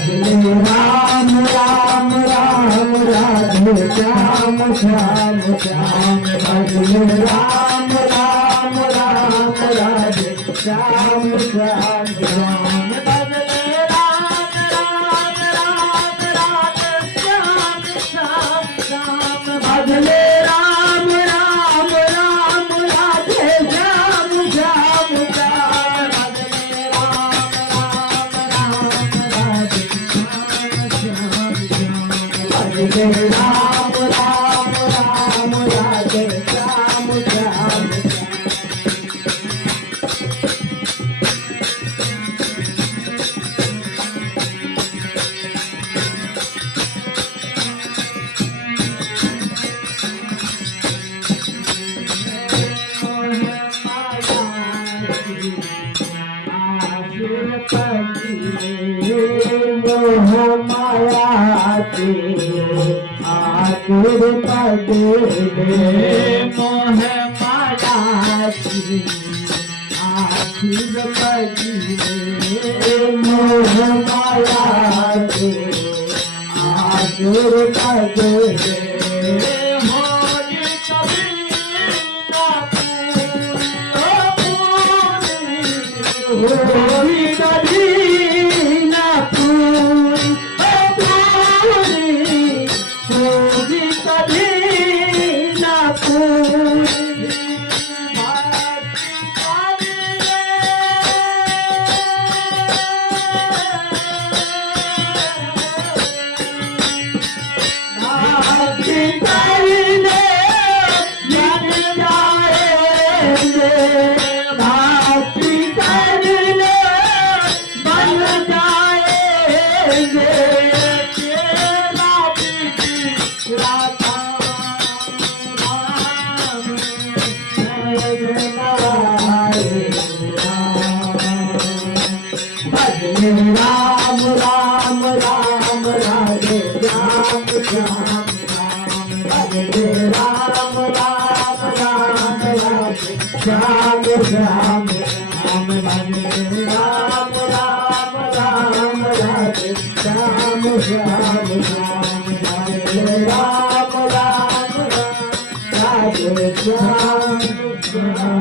राम राम राम राधे श्याम श्याम श्याम भजले राम राम राम राधे श्याम श्याम श्याम भजले राम राम राम राधे श्याम श्याम श्याम भजले राम राम राम राधे श्याम श्याम श्याम भजले राम राम राम राधे भजले राम राम राम राधे श्याम श्याम मोह माया के आखिर पगले मोह माया की आखिर पगले मोह माया के आखिर पगले होली कभी ना पूरी होली कभी ना पूरी राम राम राम राधे श्याम श्याम भजले राम राम राम राधे श्याम श्याम राम भजले राम राम राम राधे श्याम श्याम राम भजले राम राम राधे श्याम श्याम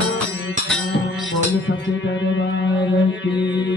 बोल सच्चे दरबार की